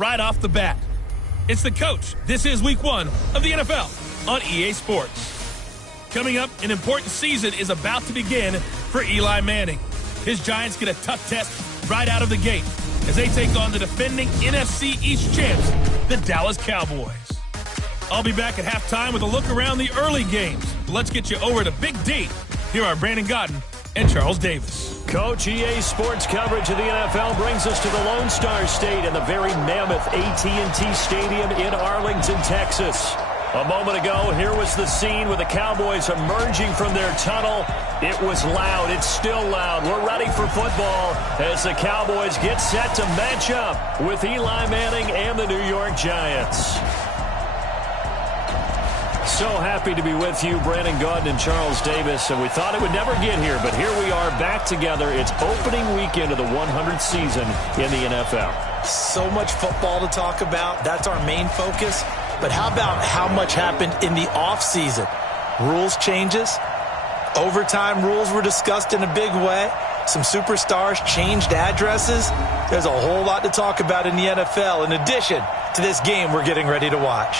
right off the bat. It's The Coach. This is Week 1 of the NFL on EA Sports. Coming up, an important season is about to begin for Eli Manning. His Giants get a tough test right out of the gate as they take on the defending NFC East champs, the Dallas Cowboys. I'll be back at halftime with a look around the early games. Let's get you over to Big D. Here are Brandon Gaudin and Charles Davis. Coach, EA Sports coverage of the NFL brings us to the Lone Star State and the very mammoth AT&T Stadium in Arlington, Texas. A moment ago, here was the scene with the Cowboys emerging from their tunnel. It was loud. It's still loud. We're ready for football as the Cowboys get set to match up with Eli Manning and the New York Giants. So happy to be with you, Brandon Gaudin and Charles Davis. And we thought it would never get here, but here we are back together. It's opening weekend of the 100th season in the NFL. So much football to talk about. That's our main focus. But how about how much happened in the offseason? Rules changes. Overtime rules were discussed in a big way. Some superstars changed addresses. There's a whole lot to talk about in the NFL in addition to this game we're getting ready to watch.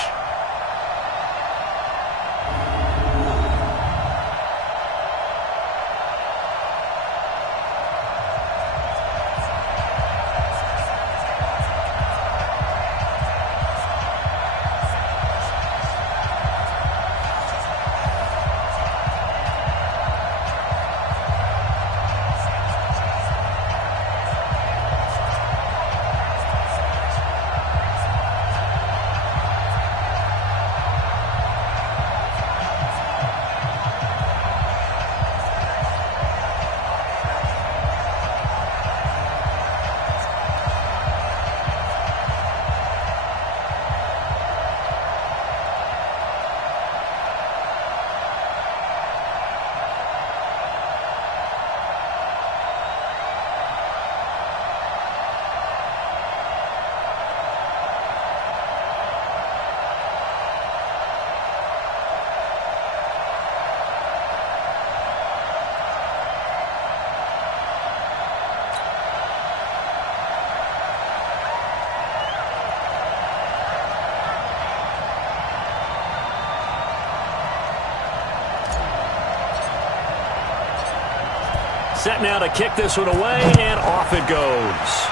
Set now to kick this one away, and off it goes.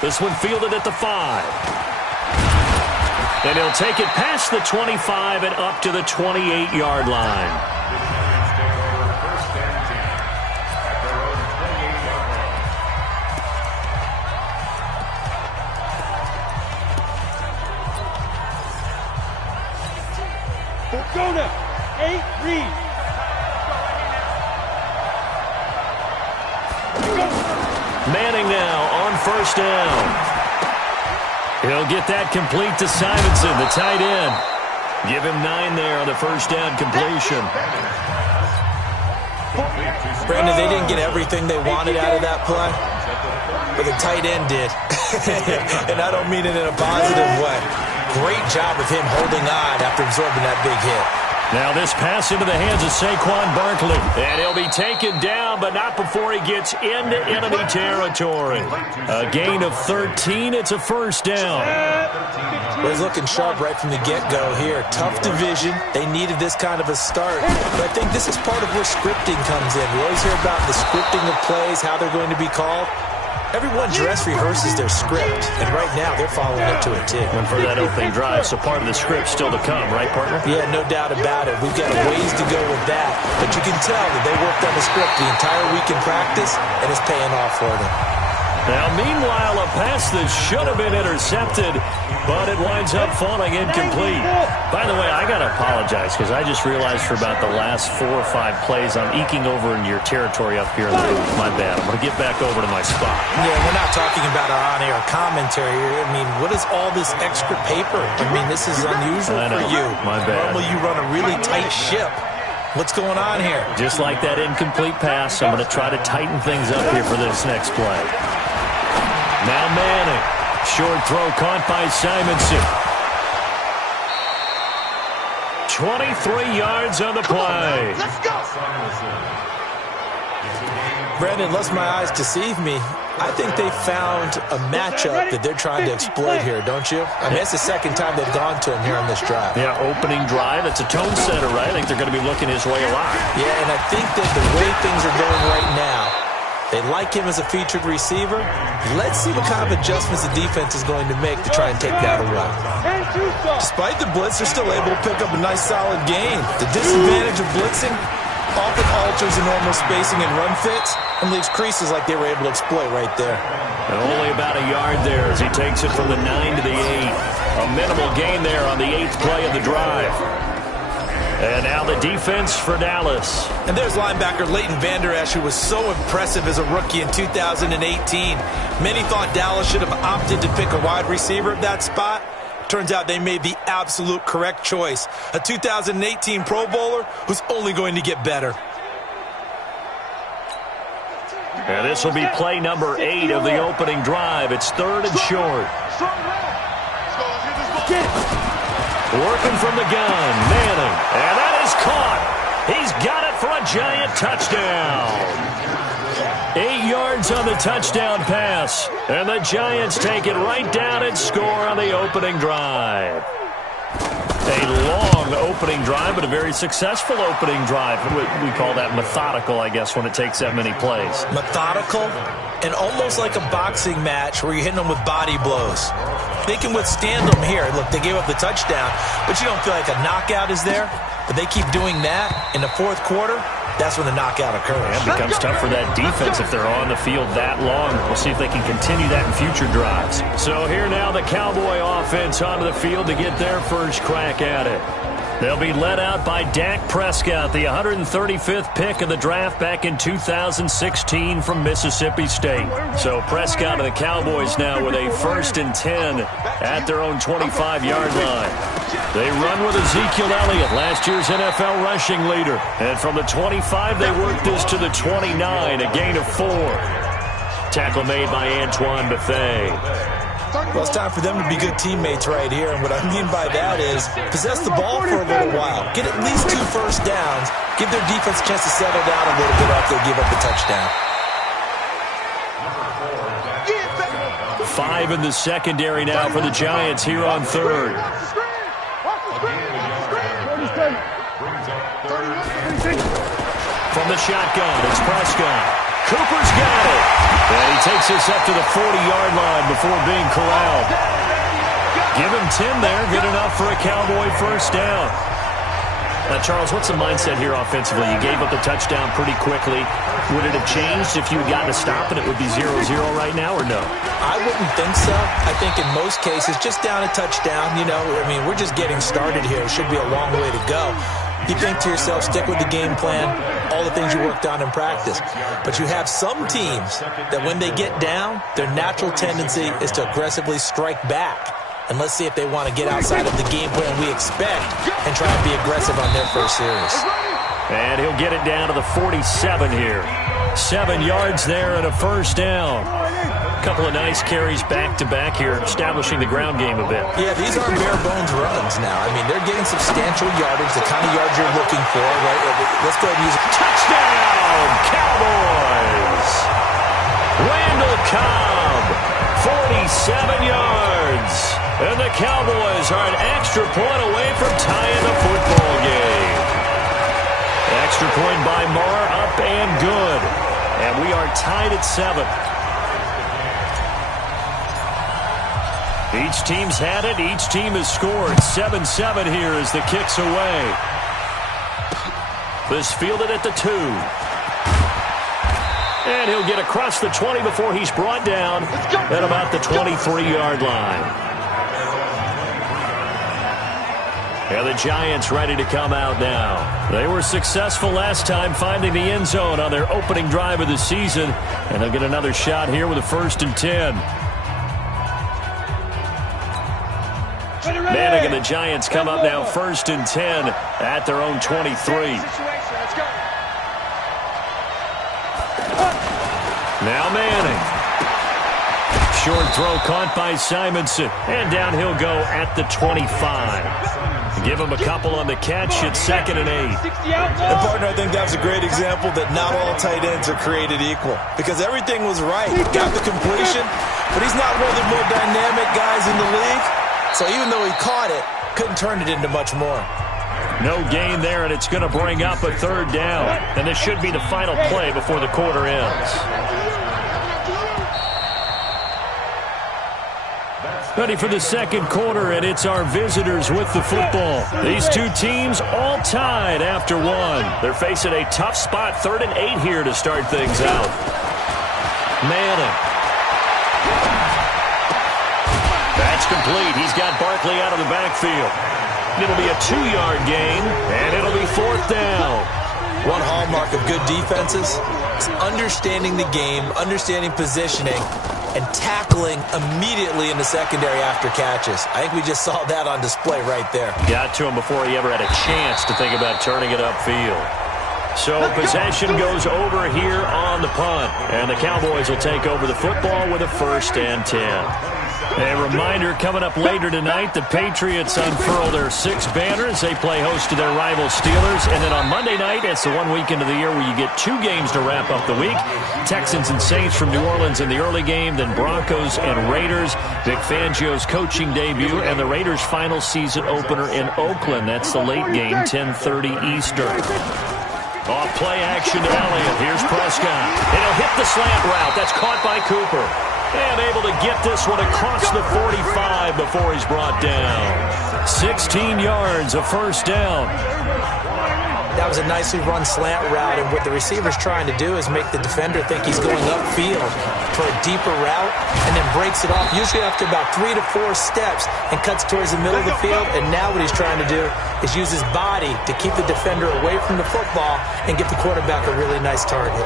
This one fielded at the 5. And he'll take it past the 25 and up to the 28-yard line. Bogona, 8 read. Manning now on first down. He'll get that complete to Simonson, the tight end. Give him 9 there on the first down completion. Brandon, they didn't get everything they wanted out of that play, but the tight end did. And I don't mean it in a positive way. Great job of him holding on after absorbing that big hit. Now this pass into the hands of Saquon Barkley. And he'll be taken down, but not before he gets into enemy territory. A gain of 13. It's a first down. Well, he's looking sharp right from the get-go here. Tough division. They needed this kind of a start. But I think this is part of where scripting comes in. We always hear about the scripting of plays, how they're going to be called. Everyone dress rehearses their script, and right now they're following it to a T. And for that opening drive, so part of the script still to come, right, partner? Yeah, no doubt about it. We've got a ways to go with that, but you can tell that they worked on the script the entire week in practice, and it's paying off for them. Now, meanwhile, a pass that should have been intercepted, but it winds up falling incomplete. By the way, I got to apologize because I just realized for about the last 4 or 5 plays I'm eking over into your territory up here in the booth. My bad. I'm going to get back over to my spot. Yeah, we're not talking about our on-air commentary here. I mean, what is all this extra paper? I mean, this is unusual for you. My bad. Normally you run a really tight ship. What's going on here? Just like that incomplete pass, I'm going to try to tighten things up here for this next play. Now Manning. Short throw caught by Simonson. 23 yards on the play. Let's go. Brandon, lest my eyes deceive me, I think they found a matchup that they're trying to exploit here, don't you? I mean, it's the second time they've gone to him here on this drive. Yeah, opening drive. It's a tone setter, right? I think they're going to be looking his way a lot. Yeah, and I think that the way things are going right now, they like him as a featured receiver. Let's see what kind of adjustments the defense is going to make to try and take that away. Despite the blitz, they're still able to pick up a nice, solid gain. The disadvantage of blitzing often alters the normal spacing and run fits and leaves creases like they were able to exploit right there. And only about a yard there as he takes it from the 9 to the 8. A minimal gain there on the 8th play of the drive. And now the defense for Dallas. And there's linebacker Leighton Vander Esch, who was so impressive as a rookie in 2018. Many thought Dallas should have opted to pick a wide receiver at that spot. Turns out they made the absolute correct choice. A 2018 Pro Bowler who's only going to get better. And this will be play number 8 of the opening drive. It's 3rd and short. Working from the gun, Manning. And that is caught. He's got it for a giant touchdown. 8 yards on the touchdown pass. And the Giants take it right down and score on the opening drive. A long opening drive, but a very successful opening drive. We call that methodical, I guess, when it takes that many plays. Methodical and almost like a boxing match where you're hitting them with body blows. They can withstand them here. Look, they gave up the touchdown, but you don't feel like a knockout is there. But they keep doing that in the fourth quarter. That's when the knockout occurs. It becomes tough for that defense if they're on the field that long. We'll see if they can continue that in future drives. So here now the Cowboy offense onto the field to get their first crack at it. They'll be led out by Dak Prescott, the 135th pick of the draft back in 2016 from Mississippi State. So Prescott and the Cowboys now with a 1st and 10 at their own 25-yard line. They run with Ezekiel Elliott, last year's NFL rushing leader. And from the 25, they work this to the 29, a gain of 4. Tackle made by Antoine Bethea. Well, it's time for them to be good teammates right here. And what I mean by that is possess the ball for a little while. Get at least 2 first downs. Give their defense a chance to settle down a little bit after they give up the touchdown. 5 in the secondary now for the Giants here on 3rd. From the shotgun, it's Prescott. Cooper's got it. And he takes us up to the 40-yard line before being corralled. Give him 10 there. Good enough for a Cowboy first down. Now, Charles, what's the mindset here offensively? You gave up the touchdown pretty quickly. Would it have changed if you had gotten a stop and it would be 0-0 right now, or no? I wouldn't think so. I think in most cases, just down a touchdown, you know, I mean, we're just getting started here. It should be a long way to go. You think to yourself, stick with the game plan, all the things you worked on in practice. But you have some teams that when they get down, their natural tendency is to aggressively strike back. And let's see if they want to get outside of the game plan we expect and try and be aggressive on their first series. And he'll get it down to the 47 here. 7 yards there and a first down. A couple of nice carries back-to-back here, establishing the ground game a bit. Yeah, these aren't bare-bones runs now. I mean, they're getting substantial yardage, the kind of yards you're looking for, right? Let's go ahead and use it. Touchdown, Cowboys! Randall Cobb, 47 yards. And the Cowboys are an extra point away from tying the football game. Extra point by Marr, up and good. And we are tied at 7. Each team's had it. Each team has scored. 7-7 here as the kick's away. This fielded at the 2. And he'll get across the 20 before he's brought down at about the 23-yard line. And the Giants ready to come out now. They were successful last time finding the end zone on their opening drive of the season. And they'll get another shot here with a 1st and 10. Manning and the Giants come up now 1st and 10 at their own 23. Now Manning. Short throw caught by Simonson. And down he'll go at the 25. Give him a couple on the catch. It's 2nd and 8. And, partner, I think that was a great example that not all tight ends are created equal because everything was right. Got the completion, but he's not one of the more dynamic guys in the league. So even though he caught it, couldn't turn it into much more. No gain there, and it's going to bring up a 3rd down. And this should be the final play before the quarter ends. Ready for the 2nd quarter, and it's our visitors with the football. These two teams all tied after 1. They're facing a tough spot, 3rd and 8 here to start things out. Manning. That's complete. He's got Barkley out of the backfield. It'll be a 2-yard gain, and it'll be 4th down. One hallmark of good defenses is understanding the game, understanding positioning, and tackling immediately in the secondary after catches. I think we just saw that on display right there. Got to him before he ever had a chance to think about turning it upfield. So possession goes over here on the punt, and the Cowboys will take over the football with a 1st and 10. A reminder, coming up later tonight, the Patriots unfurl their 6 banners. They play host to their rival Steelers. And then on Monday night, it's the one weekend of the year where you get 2 games to wrap up the week. Texans and Saints from New Orleans in the early game, then Broncos and Raiders. Vic Fangio's coaching debut, and the Raiders' final season opener in Oakland. That's the late game, 10:30 Eastern. Off play action to Elliott. Here's Prescott. It'll hit the slant route. That's caught by Cooper. And able to get this one across the 45 before he's brought down. 16 yards, a 1st down. That was a nicely run slant route, and what the receiver's trying to do is make the defender think he's going upfield for a deeper route, and then breaks it off, usually after about 3 to 4 steps, and cuts towards the middle of the field. And now what he's trying to do is use his body to keep the defender away from the football and get the quarterback a really nice target.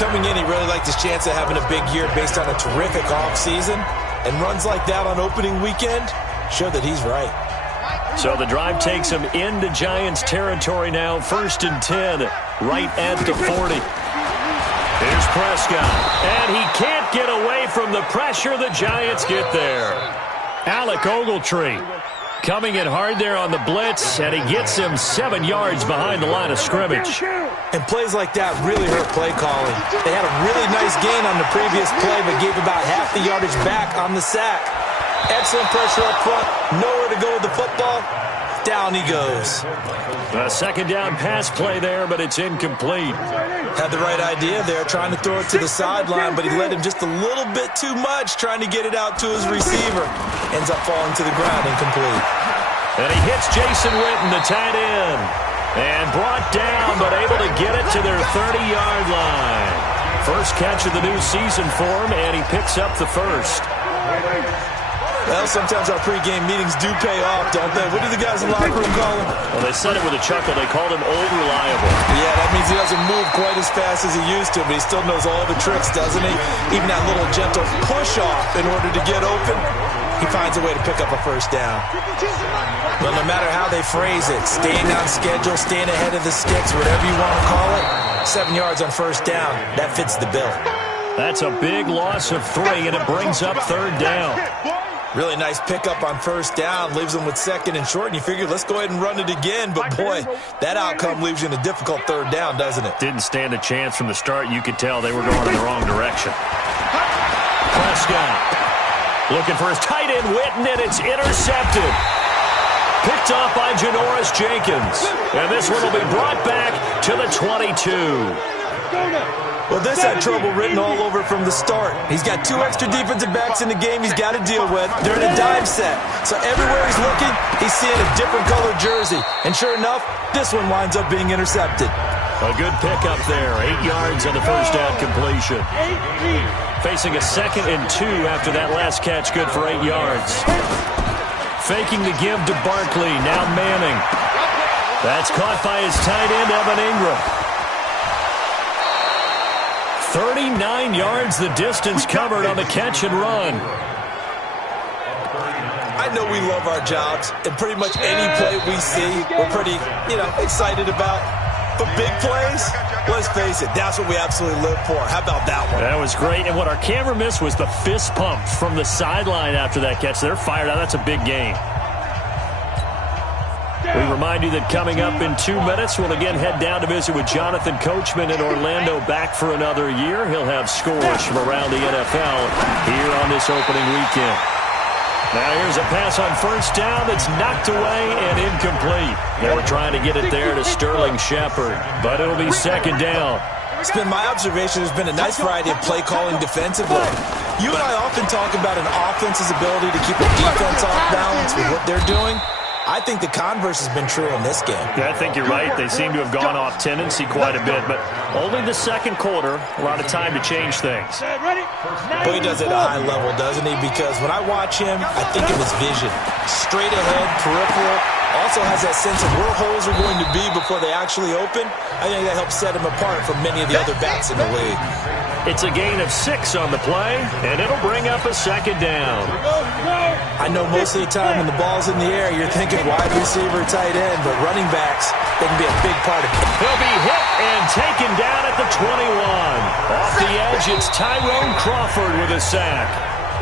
Coming in, he really liked his chance of having a big year based on a terrific offseason, and runs like that on opening weekend show that he's right. So the drive takes him into Giants territory now, 1st and 10, right at the 40. Here's Prescott, and he can't get away from the pressure. The Giants get there. Alec Ogletree coming in hard there on the blitz, and he gets him 7 yards behind the line of scrimmage. And plays like that really hurt play calling. They had a really nice gain on the previous play, but gave about half the yardage back on the sack. Excellent pressure up front. Nowhere to go with the football. Down he goes. A 2nd down pass play there, but it's incomplete. Had the right idea there, trying to throw it to the sideline, but he led him just a little bit too much, trying to get it out to his receiver. Ends up falling to the ground, incomplete. And he hits Jason Witten, the tight end. And brought down, but able to get it to their 30-yard line. First catch of the new season for him, and he picks up the 1st. Well, sometimes our pregame meetings do pay off, don't they? What do the guys in the locker room call him? Well, they said it with a chuckle. They called him Old Reliable. Yeah, that means he doesn't move quite as fast as he used to, but he still knows all the tricks, doesn't he? Even that little gentle push-off in order to get open, he finds a way to pick up a 1st down. But no matter how they phrase it, staying on schedule, staying ahead of the sticks, whatever you want to call it, 7 yards on 1st down, that fits the bill. That's a big loss of 3, and it brings up 3rd down. Really nice pickup on 1st down, leaves them with 2nd and short, and you figure, let's go ahead and run it again. But, boy, that outcome leaves you in a difficult 3rd down, doesn't it? Didn't stand a chance from the start. You could tell they were going in the wrong direction. Prescott looking for his tight end, Witten, and it's intercepted. Picked off by Janoris Jenkins. And this one will be brought back to the 22. Well, this had trouble written all over from the start. He's got 2 extra defensive backs in the game he's got to deal with during a dime set. So everywhere he's looking, he's seeing a different colored jersey. And sure enough, this one winds up being intercepted. A good pickup there. 8 yards on the 1st down completion. Facing a 2nd and 2 after that last catch, good for 8 yards. Faking the give to Barkley, now Manning. That's caught by his tight end, Evan Ingram. 39 yards the distance covered on the catch and run. I know we love our jobs, and pretty much any play we see, we're pretty, excited about. But big plays, let's face it, that's what we absolutely live for. How about that one? That was great, and what our camera missed was the fist pump from the sideline after that catch. They're fired out. That's a big game. We remind you that coming up in 2 minutes, we'll again head down to visit with Jonathan Coachman in Orlando, back for another year. He'll have scores from around the NFL here on this opening weekend. Now here's a pass on first down that's knocked away and incomplete. They were trying to get it there to Sterling Shepard, but it'll be second down. It's been my observation there's been a nice variety of play calling defensively. You and I often talk about an offense's ability to keep a defense off balance with what they're doing. I think the converse has been true in this game. Yeah, I think you're right. They seem to have gone off tendency quite a bit, but only the second quarter, a lot of time to change things. Boy, he does it at a high level, doesn't he? Because when I watch him, I think of his vision. Straight ahead, peripheral, also has that sense of where holes are going to be before they actually open. I think that helps set him apart from many of the other backs in the league. It's a gain of 6 on the play, and it'll bring up a second down. I know most of the time when the ball's in the air, you're thinking wide receiver, tight end, but running backs, they can be a big part of it. He'll be hit and taken down at the 21. Off the edge, it's Tyrone Crawford with a sack.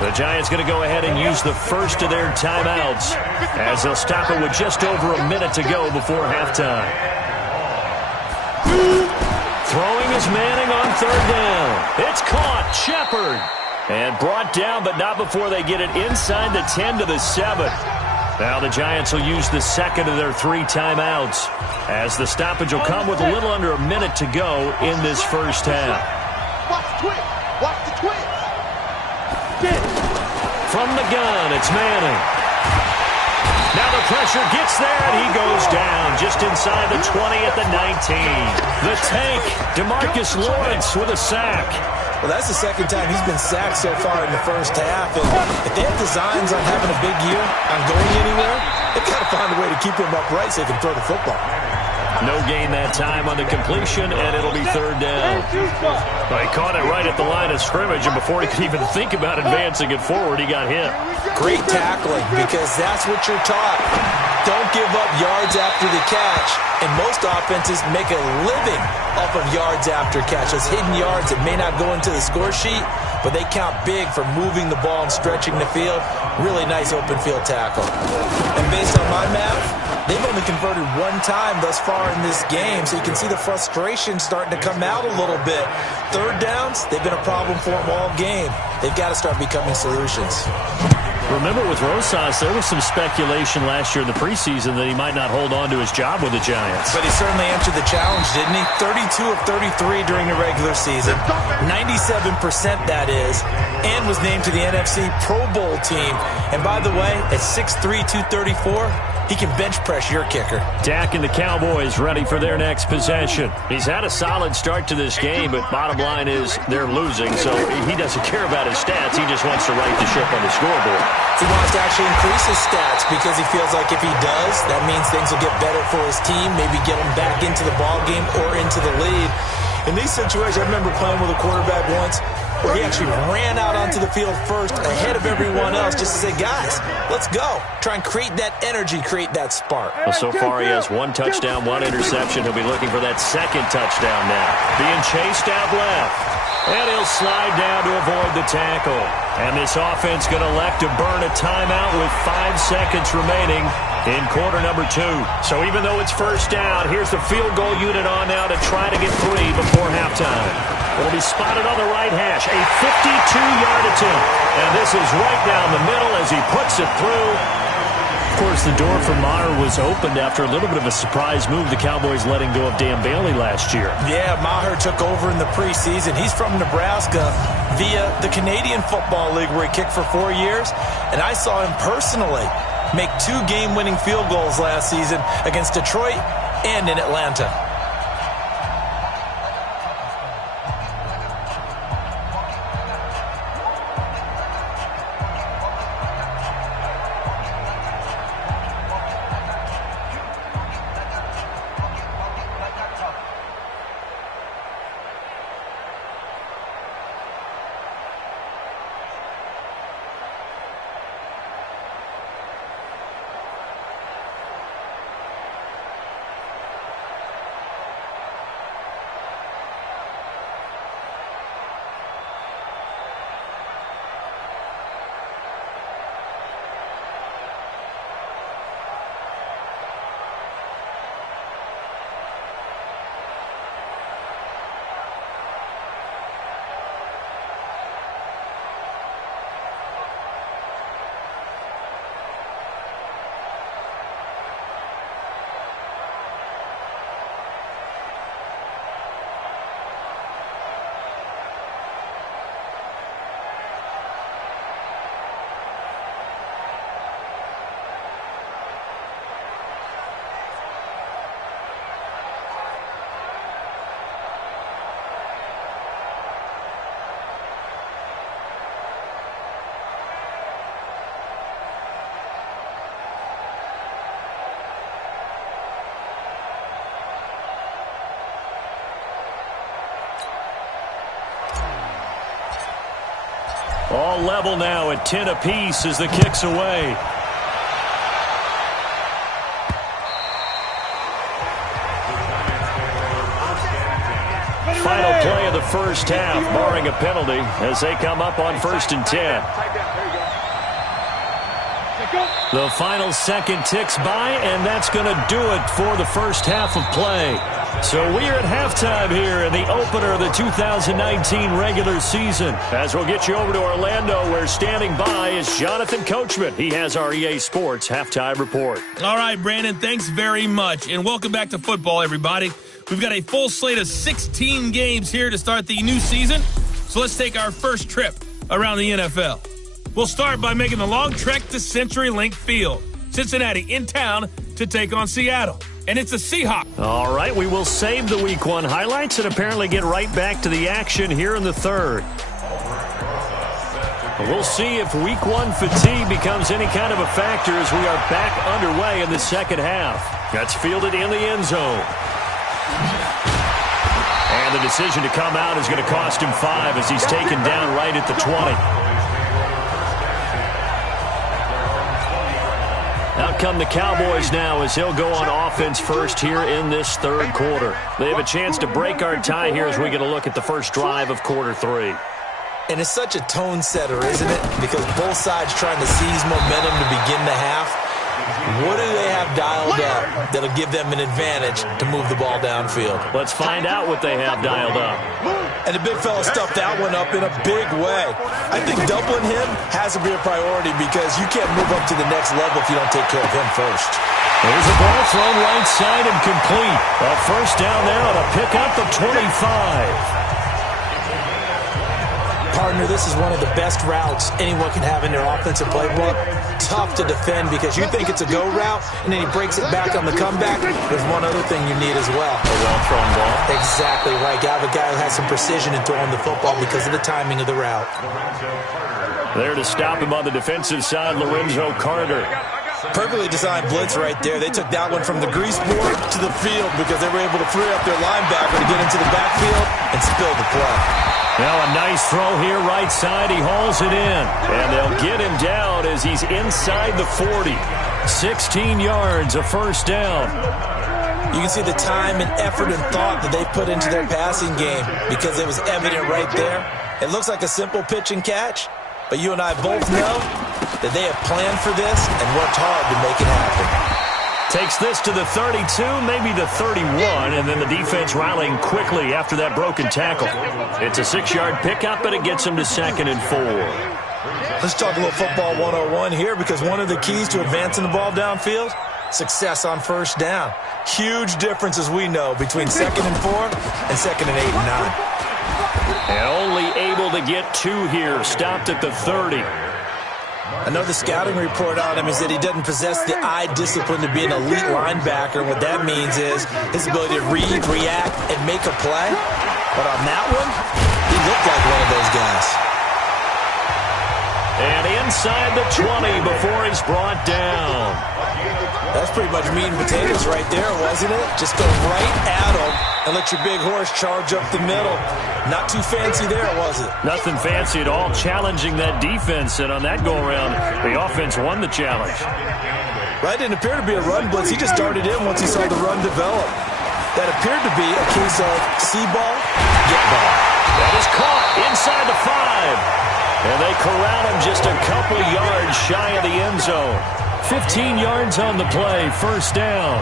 The Giants going to go ahead and use the first of their timeouts as they'll stop it with just over a minute to go before halftime. Throwing is Manning on third down. It's caught. Shepard. And brought down, but not before they get it inside the 10 to the 7. Now the Giants will use the second of their 3 timeouts as the stoppage will come with a little under a minute to go in this first half. Watch the twist. Watch the twist. From the gun, it's Manning. Now the pressure gets there, and he goes down just inside the 20 at the 19. The tank, DeMarcus Lawrence with a sack. Well, that's the second time he's been sacked so far in the first half. And if they have designs on having a big year, on going anywhere, they've got to find a way to keep him upright so they can throw the football. No gain that time on the completion, and it'll be third down. Well, he caught it right at the line of scrimmage, and before he could even think about advancing it forward, he got hit. Great tackling, because that's what you're taught. Don't give up yards after the catch, and most offenses make a living off of yards after catch. Those hidden yards that may not go into the score sheet, but they count big for moving the ball and stretching the field. Really nice open field tackle. And based on my math, they've only converted 1 time thus far in this game, so you can see the frustration starting to come out a little bit. Third downs, they've been a problem for them all game. They've got to start becoming solutions. Remember with Rosas, there was some speculation last year in the preseason that he might not hold on to his job with the Giants. But he certainly answered the challenge, didn't he? 32 of 33 during the regular season. 97% that is. And was named to the NFC Pro Bowl team. And by the way, at 6'3", 234, he can bench press your kicker. Dak and the Cowboys ready for their next possession. He's had a solid start to this game, but bottom line is they're losing, so he doesn't care about his stats. He just wants to right the ship on the scoreboard. He wants to actually increase his stats because he feels like if he does, that means things will get better for his team, maybe get him back into the ball game or into the lead. In these situations, I remember playing with a quarterback once where he actually ran out onto the field first ahead of everyone else just to say, guys, let's go. Try and create that energy, create that spark. Well, so far he has 1 touchdown, 1 interception. He'll be looking for that second touchdown now. Being chased out left. And he'll slide down to avoid the tackle. And this offense going to elect to burn a timeout with 5 seconds remaining in quarter number 2. So even though it's first down, here's the field goal unit on now to try to get 3 before halftime. It'll be spotted on the right hash. A 52-yard attempt. And this is right down the middle as he puts it through. Of course, the door for Maher was opened after a little bit of a surprise move. The Cowboys letting go of Dan Bailey last year. Yeah, Maher took over in the preseason. He's from Nebraska via the Canadian Football League where he kicked for 4 years. And I saw him personally make 2 game-winning field goals last season against Detroit and in Atlanta. level now at 10 apiece as the kick's away. Final play of the first half, barring a penalty, as they come up on 1st and 10. The final second ticks by, and that's going to do it for the first half of play. So we are at halftime here in the opener of the 2019 regular season. As we'll get you over to Orlando, where standing by is Jonathan Coachman. He has our EA Sports halftime report. All right, Brandon, thanks very much. And welcome back to football, everybody. We've got a full slate of 16 games here to start the new season. So let's take our first trip around the NFL. We'll start by making the long trek to CenturyLink Field. Cincinnati in town to take on Seattle. And it's a Seahawks. All right, we will save the Week 1 highlights and apparently get right back to the action here in the third. We'll see if Week 1 fatigue becomes any kind of a factor as we are back underway in the second half. That's fielded in the end zone. And the decision to come out is going to cost him 5 as he's taken down right at the 20. Out come the Cowboys now as he'll go on offense first here in this third quarter. They have a chance to break our tie here as we get a look at the first drive of quarter 3. And it's such a tone setter, isn't it? Because both sides trying to seize momentum to begin the half. What do they have dialed up that'll give them an advantage to move the ball downfield? Let's find out what they have dialed up. And the big fella stuffed that one up in a big way. I think doubling him has to be a priority because you can't move up to the next level if you don't take care of him first. There's a ball thrown right side and complete. A first down there on a pickup of 25. Partner, this is one of the best routes anyone can have in their offensive playbook. Tough to defend because you think it's a go route, and then he breaks it back on the comeback. There's one other thing you need as well. A well-thrown ball. Exactly right. You have a guy who has some precision in throwing the football because of the timing of the route. There to stop him on the defensive side, Lorenzo Carter. Perfectly designed blitz right there. They took that one from the grease board to the field because they were able to free up their linebacker to get into the backfield and spill the play. Now a nice throw here, right side. He hauls it in. And they'll get him down as he's inside the 40. 16 yards, a first down. You can see the time and effort and thought that they put into their passing game because it was evident right there. It looks like a simple pitch and catch, but you and I both know that they have planned for this and worked hard to make it happen. Takes this to the 32, maybe the 31, and then the defense rallying quickly after that broken tackle. It's a 6-yard pickup, and it gets him to 2nd and 4. Let's talk a little football 101 here because one of the keys to advancing the ball downfield, success on first down. Huge difference, as we know, between 2nd and 4 and 2nd and 8 and 9. And only able to get 2 here, stopped at the 30. Another scouting report on him is that he doesn't possess the eye discipline to be an elite linebacker. What that means is his ability to read, react, and make a play. But on that one, he looked like one of those guys. And inside the 20 before he's brought down. That's pretty much meat and potatoes right there, wasn't it? Just go right at him and let your big horse charge up the middle. Not too fancy there, was it? Nothing fancy at all, challenging that defense. And on that go-around, the offense won the challenge. Right, didn't appear to be a run blitz. He just darted in once he saw the run develop. That appeared to be a case of see ball, get ball. That is caught inside the 5. And they corral him just a couple yards shy of the end zone. 15 yards on the play, first down.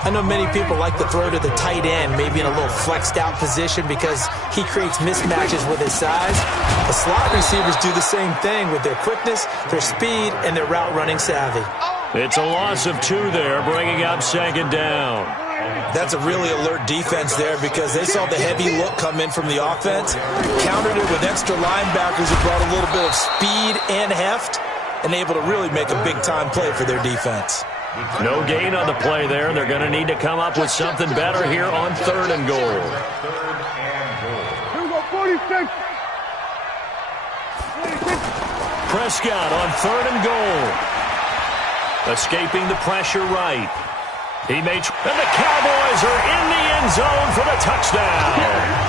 I know many people like to throw to the tight end, maybe in a little flexed out position because he creates mismatches with his size. The slot receivers do the same thing with their quickness, their speed, and their route running savvy. It's a loss of 2 there, bringing up 2nd down. That's a really alert defense there because they saw the heavy look come in from the offense, countered it with extra linebackers who brought a little bit of speed and heft, and able to really make a big-time play for their defense. No gain on the play there. They're going to need to come up with something better here on 3rd and goal. Here we go, 46. Prescott on 3rd and goal. Escaping the pressure right. And the Cowboys are in the end zone for the touchdown.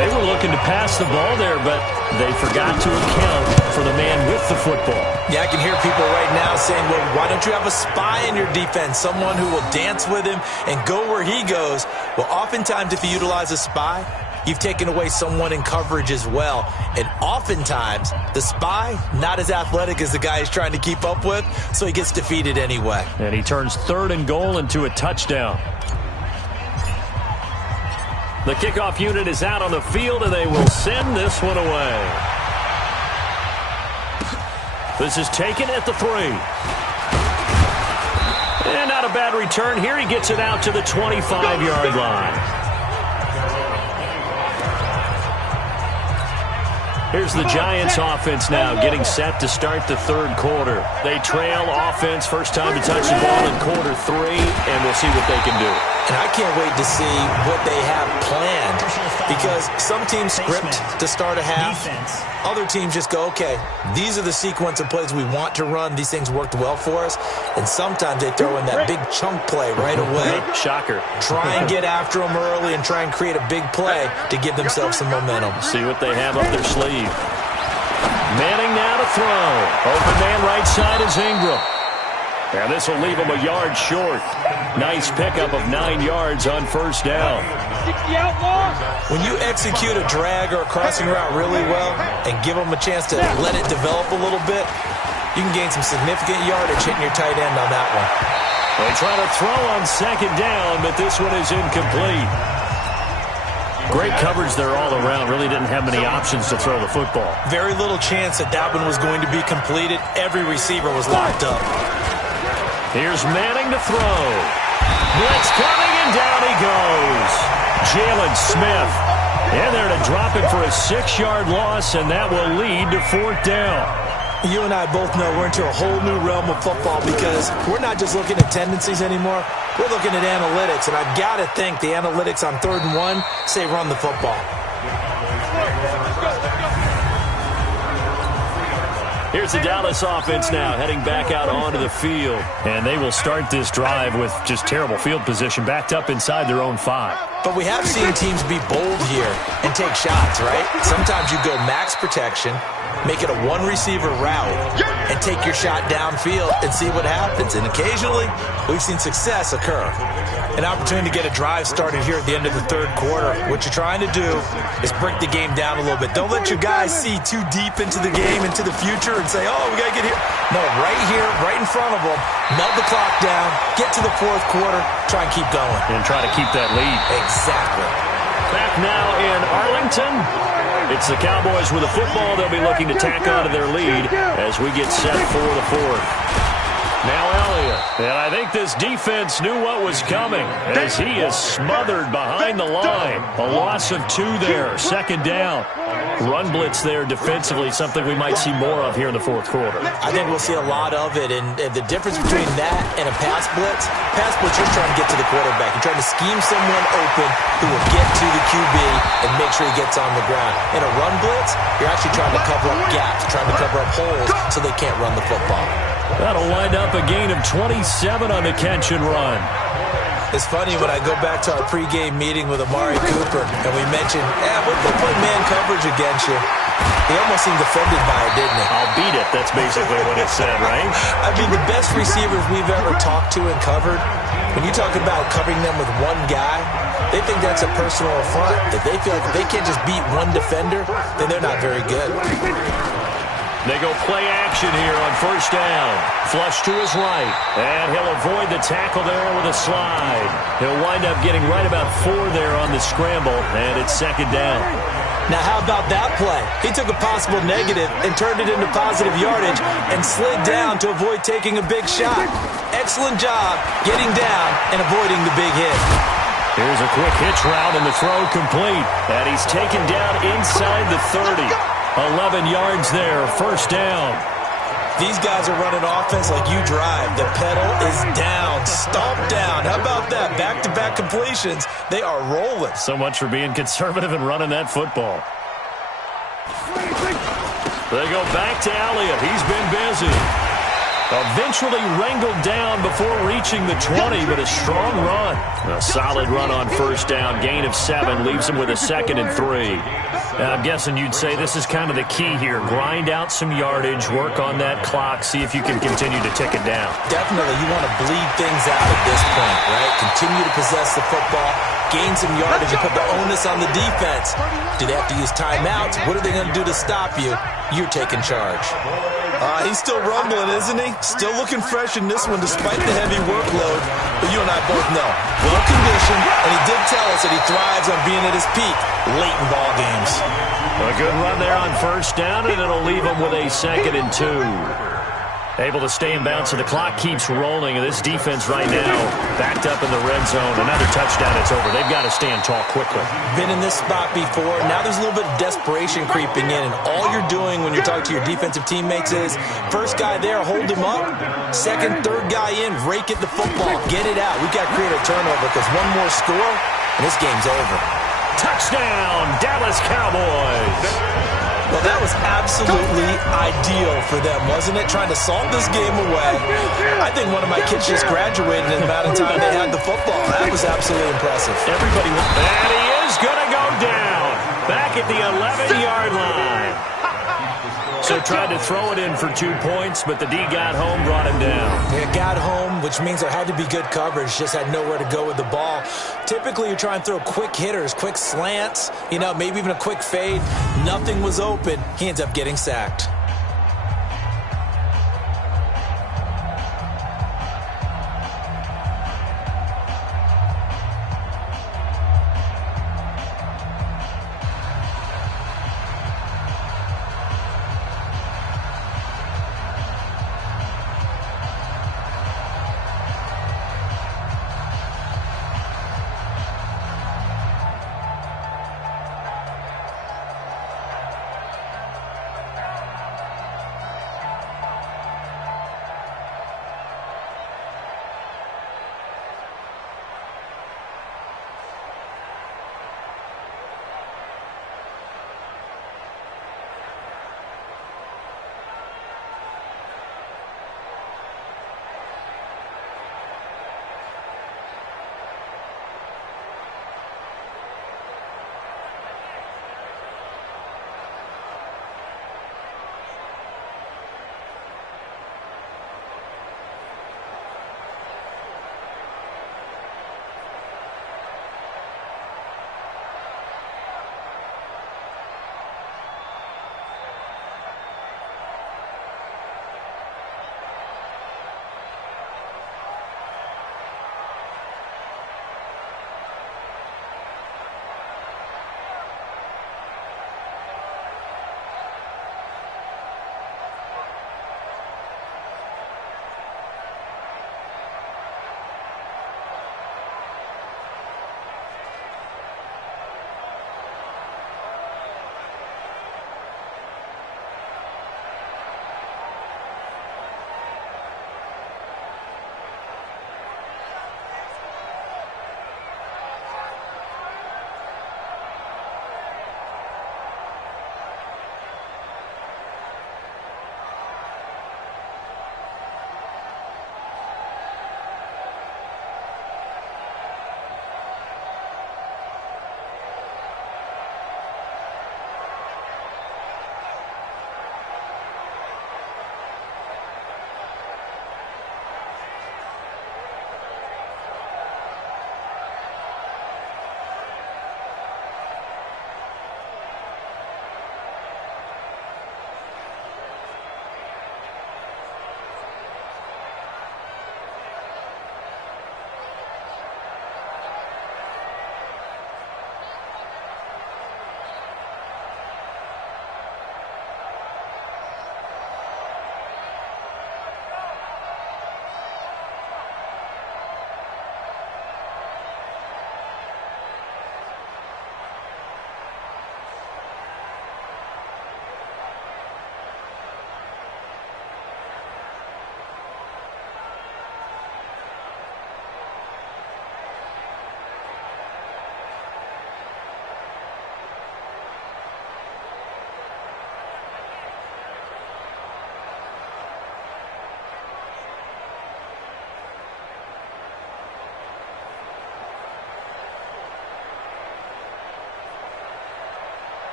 They were looking to pass the ball there, but they forgot to account for the man with the football. Yeah, I can hear people right now saying, well, why don't you have a spy in your defense, someone who will dance with him and go where he goes? Well, oftentimes if you utilize a spy, you've taken away someone in coverage as well. And oftentimes, the spy, not as athletic as the guy he's trying to keep up with, so he gets defeated anyway. And he turns 3rd and goal into a touchdown. The kickoff unit is out on the field, and they will send this one away. This is taken at the 3. And not a bad return here. He gets it out to the 25-yard line. Here's the Giants offense now getting set to start the 3rd quarter. They trail offense, first time to touch the ball in quarter 3, and we'll see what they can do. And I can't wait to see what they have planned, because some teams script to start a half. Other teams just go, okay, these are the sequence of plays we want to run. These things worked well for us. And sometimes they throw in that big chunk play right away. Shocker. Try and get after them early and try and create a big play to give themselves some momentum. See what they have up their sleeve. Manning now to throw. Open man right side is Ingram. And this will leave him a yard short. Nice pickup of 9 yards on first down. When you execute a drag or a crossing route really well and give them a chance to let it develop a little bit, you can gain some significant yardage hitting your tight end on that one. They try to throw on 2nd down, but this one is incomplete. Great coverage there all around. Really didn't have many options to throw the football. Very little chance that that one was going to be completed. Every receiver was locked up. Here's Manning to throw. Blitz coming, and down he goes. Jalen Smith in there to drop it for a 6-yard loss, and that will lead to 4th down. You and I both know we're into a whole new realm of football, because we're not just looking at tendencies anymore. We're looking at analytics, and I've got to think the analytics on 3rd and 1 say run the football. Here's the Dallas offense now heading back out onto the field. And they will start this drive with just terrible field position, backed up inside their own 5. But we have seen teams be bold here and take shots, right? Sometimes you go max protection, make it a 1-receiver route, and take your shot downfield and see what happens. And occasionally, we've seen success occur. An opportunity to get a drive started here at the end of the 3rd quarter. What you're trying to do is break the game down a little bit. Don't let your guys see too deep into the game, into the future, and say, oh, we got to get here. No, right here, right in front of them, melt the clock down, get to the 4th quarter, try and keep going. And try to keep that lead. Exactly. Back now in Arlington. It's the Cowboys with a football. They'll be looking to tack onto their lead as we get set for the 4th. Now Elliott. And I think this defense knew what was coming as he is smothered behind the line. A loss of 2 there. 2nd down. Run blitz there defensively, something we might see more of here in the 4th quarter. I think we'll see a lot of it, and the difference between that and a pass blitz, you're trying to get to the quarterback. You're trying to scheme someone open who will get to the QB and make sure he gets on the ground. In a run blitz, you're actually trying to cover up gaps, trying to cover up holes so they can't run the football. That'll wind up a gain of 27 on the catch and run. It's funny when I go back to our pregame meeting with Amari Cooper and we mentioned, we'll play man coverage against you. He almost seemed offended by it, didn't he? I'll beat it. That's basically what it said, right? I mean, the best receivers we've ever talked to and covered, when you talk about covering them with one guy, they think that's a personal affront. If they feel like if they can't just beat one defender, then they're not very good. They go play action here on 1st down. Flush to his right. And he'll avoid the tackle there with a slide. He'll wind up getting right about 4 there on the scramble, and it's 2nd down. Now, how about that play? He took a possible negative and turned it into positive yardage and slid down to avoid taking a big shot. Excellent job getting down and avoiding the big hit. Here's a quick hitch route, and the throw complete. And he's taken down inside the 30. 11 yards there, 1st down. These guys are running offense like you drive. The pedal is down, stomped down. How about that? Back-to-back completions. They are rolling. So much for being conservative and running that football. They go back to Elliott. He's been busy. Eventually wrangled down before reaching the 20, but a strong run. A solid run on first down. Gain of 7 leaves him with a 2nd and 3. I'm guessing you'd say this is kind of the key here. Grind out some yardage, work on that clock, see if you can continue to tick it down. Definitely. You want to bleed things out at this point, right? Continue to possess the football, gain some yardage, and put the onus on the defense. Do they have to use timeouts? What are they going to do to stop you? You're taking charge. He's still rumbling, isn't he? Still looking fresh in this one despite the heavy workload. But you and I both know, well conditioned, and he did tell us that he thrives on being at his peak late in ball games. A good run there on first down, and it'll leave him with a 2nd and 2. Able to stay in bounds, so the clock keeps rolling. And this defense right now backed up in the red zone. Another touchdown, it's over. They've got to stand tall quickly. Been in this spot before. Now there's a little bit of desperation creeping in, and all you're doing when you're talking to your defensive teammates is first guy there, hold him up. Second, third guy in, rake at the football. Get it out. We've got to create a turnover because one more score, and this game's over. Touchdown, Dallas Cowboys. Well, that was absolutely ideal for them, wasn't it? Trying to salt this game away. I think one of my kids just graduated in the amount of time they had the football. That was absolutely impressive. Everybody, and he is going to go down. Back at the 11-yard line. So tried to throw it in for 2 points, but the D got home, brought him down. Yeah, got home, which means there had to be good coverage. Just had nowhere to go with the ball. Typically, you try and throw quick hitters, quick slants, maybe even a quick fade. Nothing was open. He ends up getting sacked.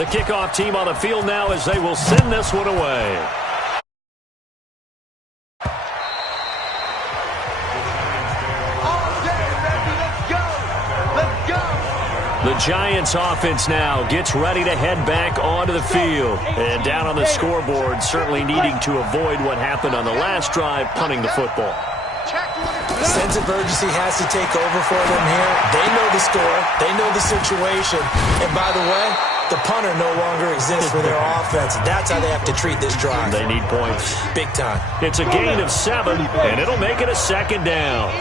The kickoff team on the field now as they will send this one away. The Giants offense now gets ready to head back onto the field. And down on the scoreboard, certainly needing to avoid what happened on the last drive, punting the football. Sense of urgency has to take over for them here. They know the score. They know the situation. And by the way, the punter no longer exists for their offense. That's how they have to treat this drive. They need points. Big time. It's a gain of 7, and it'll make it a second down.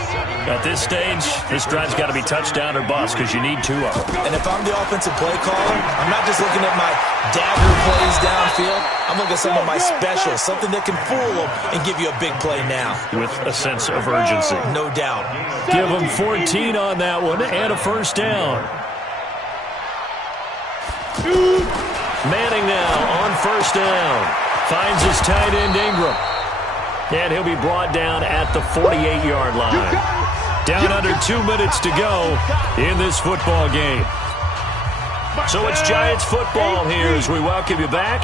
At this stage, this drive's got to be touchdown or bust because you need 2 of them. And if I'm the offensive play caller, I'm not just looking at my dagger plays downfield. I'm looking at some of my specials, something that can fool them and give you a big play now. With a sense of urgency. No doubt. Give them 14 on that one and a first down. Manning now on first down. Finds his tight end Ingram. And he'll be brought down at the 48-yard line. Down under 2 minutes to go in this football game. So it's Giants football here as we welcome you back.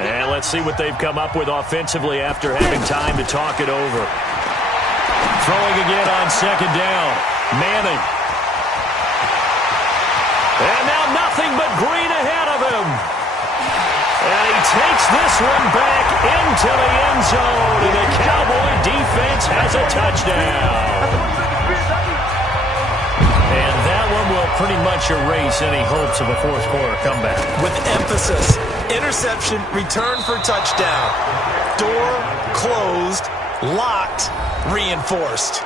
And let's see what they've come up with offensively after having time to talk it over. Throwing again on second down. Manning. And now nothing but green ahead of him. And he takes this one back into the end zone. And the Cowboy defense has a touchdown. And that one will pretty much erase any hopes of a fourth quarter comeback. With emphasis, interception, return for touchdown. Door closed, locked, reinforced.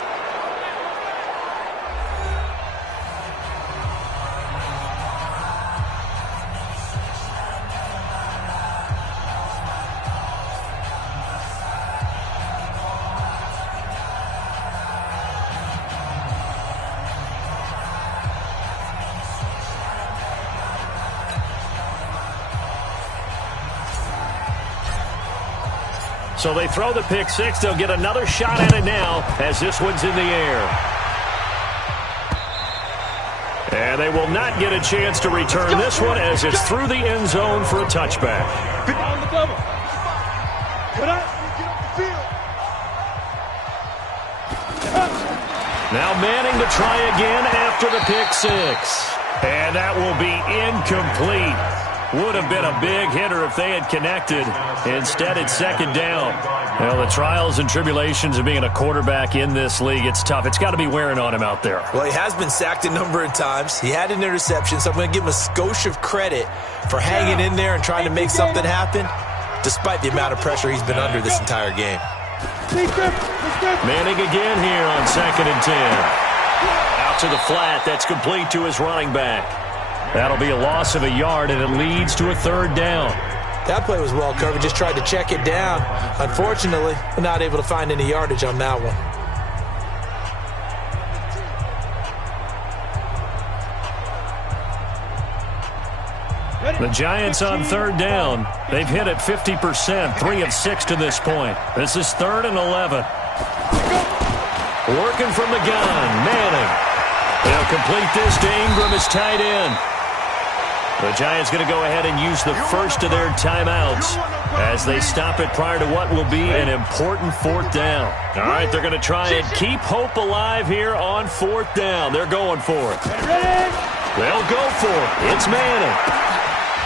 So they throw the pick six. They'll get another shot at it now as this one's in the air. And they will not get a chance to return this one as it's through the end zone for a touchback. On the double. Get up. Get off the field. Now Manning to try again after the pick six. And that will be incomplete. Would have been a big hitter if they had connected. Instead, it's second down. Well, the trials and tribulations of being a quarterback in this league, it's tough. It's got to be wearing on him out there. Well, he has been sacked a number of times. He had an interception, so I'm going to give him a skosh of credit for hanging in there and trying to make something happen, despite the amount of pressure he's been under this entire game. Manning again here on 2nd and 10. Out to the flat. That's complete to his running back. That'll be a loss of a yard, and it leads to a third down. That play was well covered. Just tried to check it down. Unfortunately, we're not able to find any yardage on that one. The Giants on third down. They've hit it 50%, 3 of 6 to this point. This is 3rd and 11. Working from the gun, Manning. They'll complete this to Ingram as tight end. The Giants going to go ahead and use the first of their timeouts as they stop it prior to what will be an important 4th down. All right, they're going to try and keep hope alive here on 4th down. They're going for it. They'll go for it. It's Manning.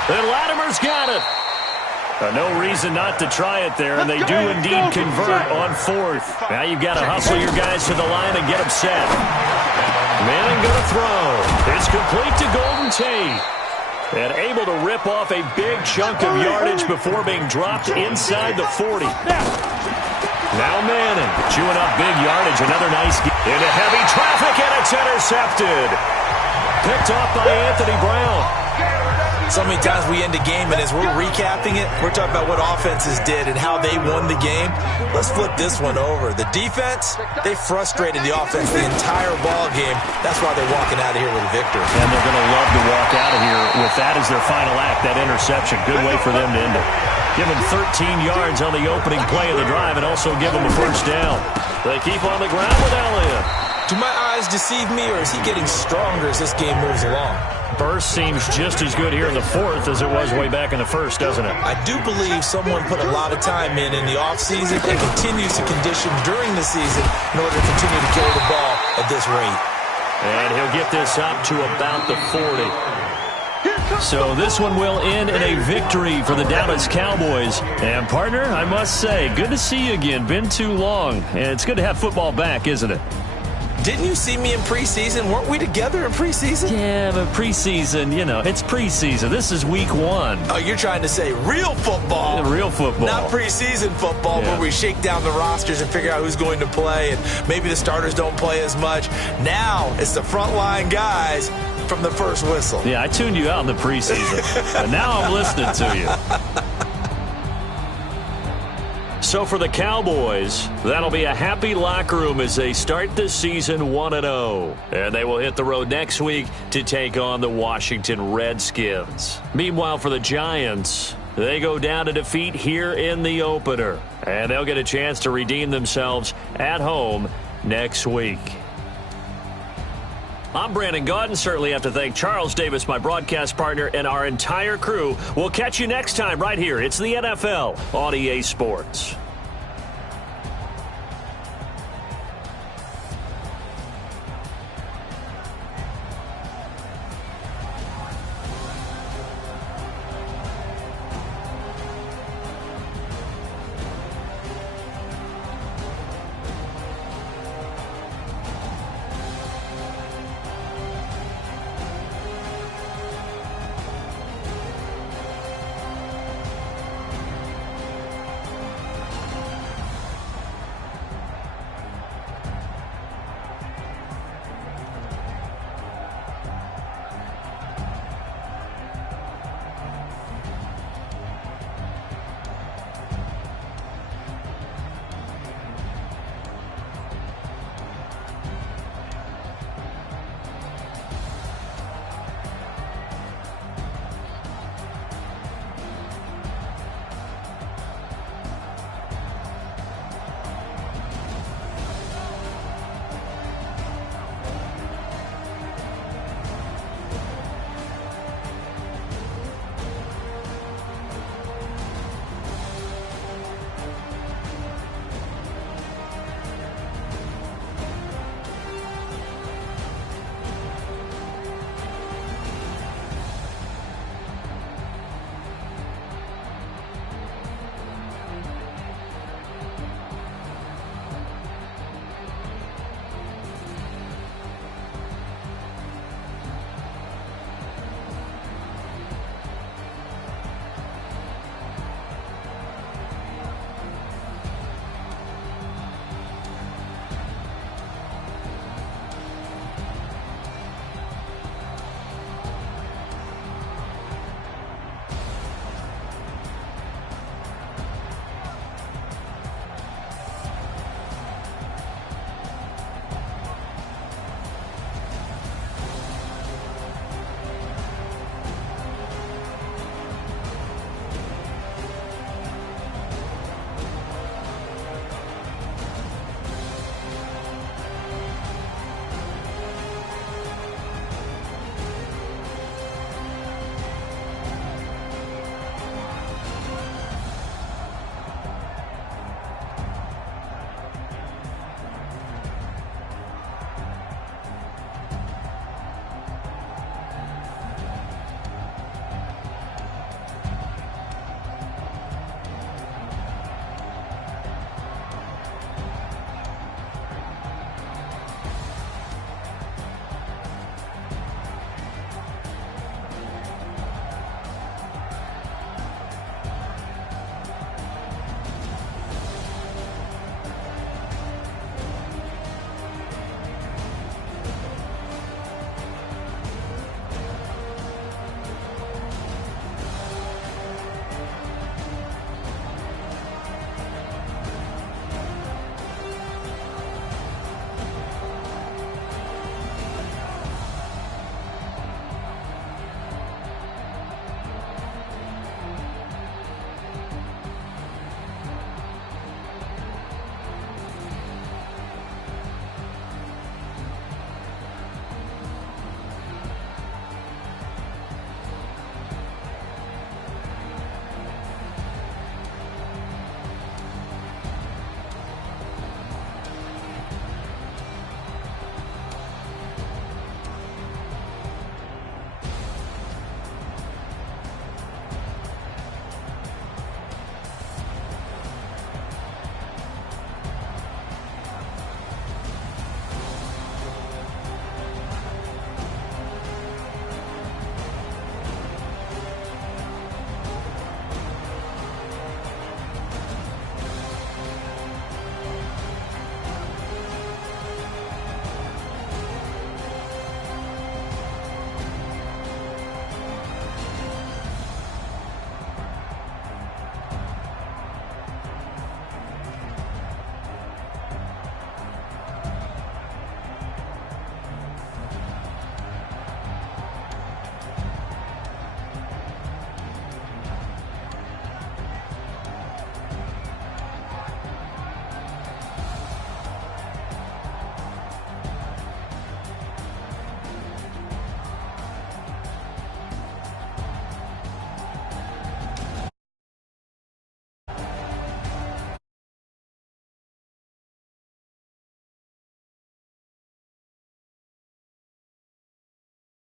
And Latimer's got it. No reason not to try it there, and they do indeed convert on 4th. Now you've got to hustle your guys to the line and get them set. Manning going to throw. It's complete to Golden Tate. And able to rip off a big chunk of yardage before being dropped inside the 40. Now Manning chewing up big yardage. Another nice get into heavy traffic, and it's intercepted. Picked off by Anthony Brown. So many times we end a game, and as we're recapping it, we're talking about what offenses did and how they won the game. Let's flip this one over. The defense, they frustrated the offense the entire ball game. That's why they're walking out of here with a victory. And they're going to love to walk out of here with that as their final act, that interception. Good way for them to end it. Give them 13 yards on the opening play of the drive and also give them a first down. They keep on the ground with Elliott. Do my eyes deceive me, or is he getting stronger as this game moves along? Burst seems just as good here in the fourth as it was way back in the first, doesn't it? I do believe someone put a lot of time in the offseason and continues to condition during the season in order to continue to carry the ball at this rate. And he'll get this up to about the 40. So this one will end in a victory for the Dallas Cowboys. And, partner, I must say, good to see you again. Been too long. And it's good to have football back, isn't it? Didn't you see me in preseason? Weren't we together in preseason? Yeah, but preseason, it's preseason. This is week 1. Oh, you're trying to say real football. Real football. Not preseason football, where we shake down the rosters and figure out who's going to play, and maybe the starters don't play as much. Now it's the frontline guys from the first whistle. Yeah, I tuned you out in the preseason, but now I'm listening to you. So for the Cowboys, that'll be a happy locker room as they start this season 1-0. And they will hit the road next week to take on the Washington Redskins. Meanwhile, for the Giants, they go down to defeat here in the opener. And they'll get a chance to redeem themselves at home next week. I'm Brandon Gaudin. Certainly have to thank Charles Davis, my broadcast partner, and our entire crew. We'll catch you next time right here. It's the NFL on EA Sports.